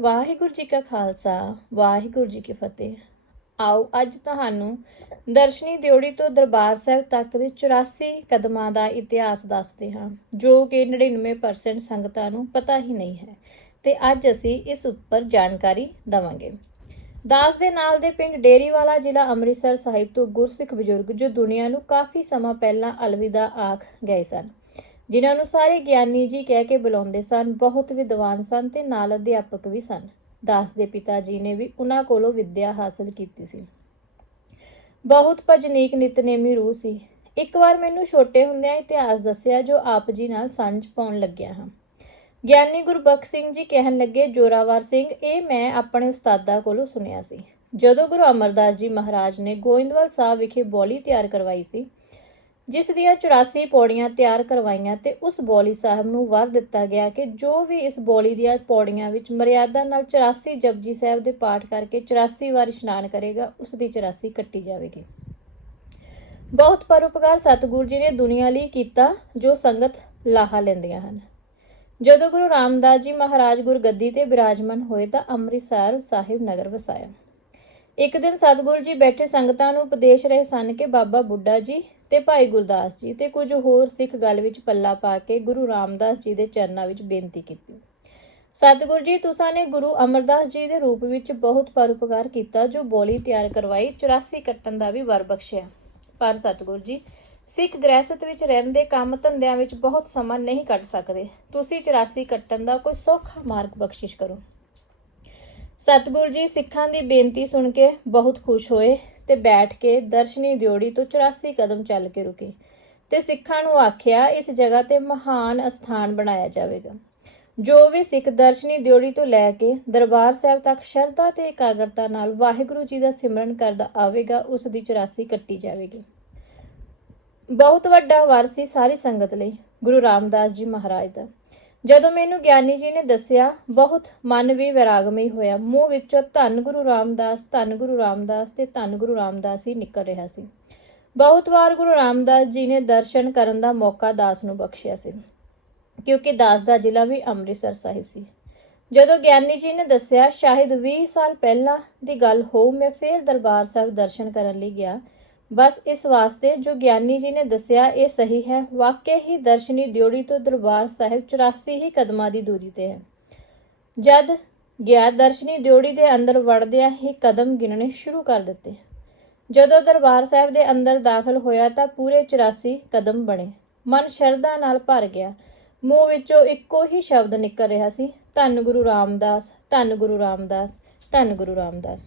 ਵਾਹਿਗੁਰੂ ਜੀ ਕਾ ਖਾਲਸਾ, ਵਾਹਿਗੁਰੂ ਜੀ ਕੀ ਫਤਿਹ। ਆਓ, ਅੱਜ ਤੁਹਾਨੂੰ ਦਰਸ਼ਨੀ ਦਿਉੜੀ ਤੋਂ ਦਰਬਾਰ ਸਾਹਿਬ ਤੱਕ ਦੇ 84 ਕਦਮਾਂ ਦਾ ਇਤਿਹਾਸ ਦੱਸਦੇ ਹਾਂ, ਜੋ ਕਿ 99% ਸੰਗਤਾਂ ਨੂੰ ਪਤਾ ਹੀ ਨਹੀਂ ਹੈ। ਤੇ ਅੱਜ ਅਸੀਂ ਇਸ ਉੱਪਰ ਜਾਣਕਾਰੀ ਦਵਾਂਗੇ। ਦਾਸ ਦੇ ਨਾਲ ਦੇ ਪਿੰਡ ਡੇਰੀਵਾਲਾ ਜ਼ਿਲ੍ਹਾ ਅੰਮ੍ਰਿਤਸਰ ਸਾਹਿਬ ਤੋਂ ਗੁਰਸਿੱਖ ਬਜ਼ੁਰਗ, ਜੋ ਦੁਨੀਆ ਨੂੰ ਕਾਫੀ ਸਮਾਂ ਪਹਿਲਾਂ ਅਲਵਿਦਾ ਆਖ ਗਏ ਸਨ। ਜਿਨ੍ਹਾਂ ਨੂੰ ਸਾਰੇ ਗਿਆਨੀ ਜੀ ਕਹਿ ਕੇ ਬੁਲਾਉਂਦੇ ਸਨ, ਬਹੁਤ ਵਿਦਵਾਨ ਸਨ ਤੇ ਨਾਲ ਅਧਿਆਪਕ ਵੀ ਸਨ। ਦਾਸ ਦੇ ਪਿਤਾ ਜੀ ਨੇ ਵੀ ਉਹਨਾਂ ਕੋਲੋਂ ਵਿੱਦਿਆ ਹਾਸਲ ਕੀਤੀ ਸੀ। ਬਹੁਤ ਭਜਨੀਕ, ਨਿਤਨੇਮੀ ਰੂਹ ਸੀ। ਇੱਕ ਵਾਰ ਮੈਨੂੰ ਛੋਟੇ ਹੁੰਦਿਆਂ ਇਤਿਹਾਸ ਦੱਸਿਆ ਜੋ ਆਪ ਜੀ ਨਾਲ ਸਾਂਝ ਪਾਉਣ ਲੱਗਿਆ ਹਾਂ। ਗਿਆਨੀ ਗੁਰਬਖਸ਼ ਸਿੰਘ ਜੀ ਕਹਿਣ ਲੱਗੇ, ਜੋਰਾਵਰ ਸਿੰਘ, ਇਹ ਮੈਂ ਆਪਣੇ ਉਸਤਾਦਾ ਕੋਲੋਂ ਸੁਣਿਆ ਸੀ। ਜਦੋਂ ਗੁਰੂ ਅਮਰਦਾਸ ਜੀ ਮਹਾਰਾਜ ਨੇ ਗੋਇੰਦਵਾਲ ਸਾਹਿਬ ਵਿਖੇ ਬੋਲੀ ਤਿਆਰ ਕਰਵਾਈ ਸੀ ਜਿਸ ਦੀਆਂ 84 ਪੌੜੀਆਂ ਤਿਆਰ ਕਰਵਾਈਆਂ ਤੇ ਉਸ ਬੋਲੀ ਸਾਹਿਬ ਨੂੰ ਵਰ ਦਿੱਤਾ ਗਿਆ ਕਿ ਜੋ ਵੀ ਇਸ ਬੋਲੀ ਦੀਆਂ ਪੌੜੀਆਂ ਵਿੱਚ ਮਰਿਆਦਾ ਨਾਲ 84 ਜਪਜੀ ਸਾਹਿਬ ਦੇ ਪਾਠ ਕਰਕੇ 84 ਵਾਰ ਇਸ਼ਨਾਨ ਕਰੇਗਾ, ਉਸ ਦੀ 84 ਕੱਟੀ ਜਾਵੇਗੀ। ਬਹੁਤ ਪਰਉਪਕਾਰ ਸਤਿਗੁਰੂ ਜੀ ਨੇ ਦੁਨੀਆ ਲਈ ਕੀਤਾ, ਜੋ ਸੰਗਤ ਲਾਹਾ ਲੈਂਦੀਆਂ ਹਨ। ਜਦੋਂ ਗੁਰੂ ਰਾਮਦਾਸ ਜੀ ਮਹਾਰਾਜ ਗੁਰਗੱਦੀ ਤੇ ਬਿਰਾਜਮਾਨ ਹੋਏ ਤਾਂ ਅੰਮ੍ਰਿਤਸਰ ਸਾਹਿਬ ਨਗਰ ਵਸਾਇਆ। ਇੱਕ ਦਿਨ ਸਤਿਗੁਰੂ ਜੀ ਬੈਠੇ ਸੰਗਤਾਂ ਨੂੰ ਉਪਦੇਸ਼ ਰਹੇ ਸਨ ਕਿ ਬਾਬਾ ਬੁੱਢਾ ਜੀ ਤੇ ਭਾਈ ਗੁਰਦਾਸ ਜੀ ਤੇ ਕੁਝ ਹੋਰ ਸਿੱਖ ਗੱਲ ਵਿੱਚ ਪੱਲਾ ਪਾ ਕੇ ਗੁਰੂ ਰਾਮਦਾਸ ਜੀ ਦੇ ਚਰਨਾਂ ਵਿੱਚ ਬੇਨਤੀ ਕੀਤੀ। ਸਤਿਗੁਰੂ ਜੀ, ਤੁਸਾਂ ਨੇ ਗੁਰੂ ਅਮਰਦਾਸ ਜੀ ਦੇ ਰੂਪ ਵਿੱਚ ਬਹੁਤ ਪਰਉਪਕਾਰ ਕੀਤਾ, ਜੋ ਬੋਲੀ ਤਿਆਰ ਕਰਵਾਈ 84 ਕੱਟਣ ਦਾ ਵੀ ਵਰ ਬਖਸ਼ਿਆ। ਪਰ ਸਤਿਗੁਰੂ ਜੀ, ਸਿੱਖ ਗ੍ਰਹਿਸਤ ਵਿੱਚ ਰਹਿੰਦੇ ਕੰਮ ਧੰਦਿਆਂ ਵਿੱਚ ਬਹੁਤ ਸਮਾਂ ਨਹੀਂ ਕੱਢ ਸਕਦੇ। ਤੁਸੀਂ 84 ਕੱਟਣ ਦਾ ਕੋਈ ਸੌਖਾ ਮਾਰਗ ਬਖਸ਼ਿਸ਼ ਕਰੋ। ਸਤਿਗੁਰੂ ਜੀ, ਸਿੱਖਾਂ ਦੀ ਬੇਨਤੀ ਸੁਣ ਕੇ ਬਹੁਤ ਖੁਸ਼ ਹੋਏ। ਤੇ ਬੈਠ ਕੇ ਦਰਸ਼ਨੀ ਦਿਉੜੀ ਤੋਂ 84 ਕਦਮ ਚੱਲ ਕੇ ਰੁਕੇ ਤੇ ਸਿੱਖਾਂ ਨੂੰ ਆਖਿਆ, ਇਸ ਜਗ੍ਹਾ ਤੇ ਮਹਾਨ ਅਸਥਾਨ ਬਣਾਇਆ ਜਾਵੇਗਾ। ਜੋ ਵੀ ਸਿੱਖ ਦਰਸ਼ਨੀ ਦਿਉੜੀ ਤੋਂ ਲੈ ਕੇ ਦਰਬਾਰ ਸਾਹਿਬ ਤੱਕ ਸ਼ਰਧਾ ਤੇ ਇਕਾਗਰਤਾ ਨਾਲ ਵਾਹਿਗੁਰੂ ਜੀ ਦਾ ਸਿਮਰਨ ਕਰਦਾ ਆਵੇਗਾ, ਉਸ ਦੀ 84 ਕੱਟੀ ਜਾਵੇਗੀ। ਬਹੁਤ ਵੱਡਾ ਵਰ ਸੀ ਸਾਰੀ ਸੰਗਤ ਲਈ, ਗੁਰੂ ਰਾਮਦਾਸ ਜੀ ਮਹਾਰਾਜ ਦਾ। ਜਦੋਂ ਮੈਨੂੰ ਗਿਆਨੀ ਜੀ ਨੇ ਦੱਸਿਆ, ਬਹੁਤ ਮਨ ਵੀ ਵਿਰਾਗਮਈ ਹੋਇਆ। ਮੂੰਹ ਵਿੱਚੋਂ ਧੰਨ ਗੁਰੂ ਰਾਮਦਾਸ, ਧੰਨ ਗੁਰੂ ਰਾਮਦਾਸ ਤੇ ਧੰਨ ਗੁਰੂ ਰਾਮਦਾਸ ਹੀ ਨਿਕਲ ਰਿਹਾ ਸੀ। ਬਹੁਤ ਵਾਰ ਗੁਰੂ ਰਾਮਦਾਸ ਜੀ ਨੇ ਦਰਸ਼ਨ ਕਰਨ ਦਾ ਮੌਕਾ ਦਾਸ ਨੂੰ ਬਖਸ਼ਿਆ ਸੀ, ਕਿਉਂਕਿ ਦਾਸ ਦਾ ਜ਼ਿਲ੍ਹਾ ਵੀ ਅੰਮ੍ਰਿਤਸਰ ਸਾਹਿਬ ਸੀ। ਜਦੋਂ ਗਿਆਨੀ ਜੀ ਨੇ ਦੱਸਿਆ, ਸ਼ਾਇਦ 20 ਸਾਲ ਪਹਿਲਾਂ ਦੀ ਗੱਲ ਹੋਊ, ਮੈਂ ਫੇਰ ਦਰਬਾਰ ਸਾਹਿਬ ਦਰਸ਼ਨ ਕਰਨ ਲਈ ਗਿਆ। ਬਸ ਇਸ ਵਾਸਤੇ ਜੋ ਗਿਆਨੀ ਜੀ ਨੇ ਦੱਸਿਆ ਇਹ ਸਹੀ ਹੈ। ਵਾਕਿਆ ਹੀ ਦਰਸ਼ਨੀ ਦਿਉੜੀ ਤੋਂ ਦਰਬਾਰ ਸਾਹਿਬ 84 ਹੀ ਕਦਮਾਂ ਦੀ ਦੂਰੀ ਤੇ ਹੈ। ਜਦ ਗਿਆ, ਦਰਸ਼ਨੀ ਦਿਉੜੀ ਦੇ ਅੰਦਰ ਵੜਦਿਆਂ ਹੀ ਕਦਮ ਗਿਣਨੇ ਸ਼ੁਰੂ ਕਰ ਦਿੱਤੇ। ਜਦੋਂ ਦਰਬਾਰ ਸਾਹਿਬ ਦੇ ਅੰਦਰ ਦਾਖਲ ਹੋਇਆ ਤਾਂ ਪੂਰੇ 84 ਕਦਮ ਬਣੇ। ਮਨ ਸ਼ਰਧਾ ਨਾਲ ਭਰ ਗਿਆ। ਮੂੰਹ ਵਿੱਚੋਂ ਇੱਕੋ ਹੀ ਸ਼ਬਦ ਨਿਕਲ ਰਿਹਾ ਸੀ, ਧੰਨ ਗੁਰੂ ਰਾਮਦਾਸ, ਧੰਨ ਗੁਰੂ ਰਾਮਦਾਸ, ਧੰਨ ਗੁਰੂ ਰਾਮਦਾਸ।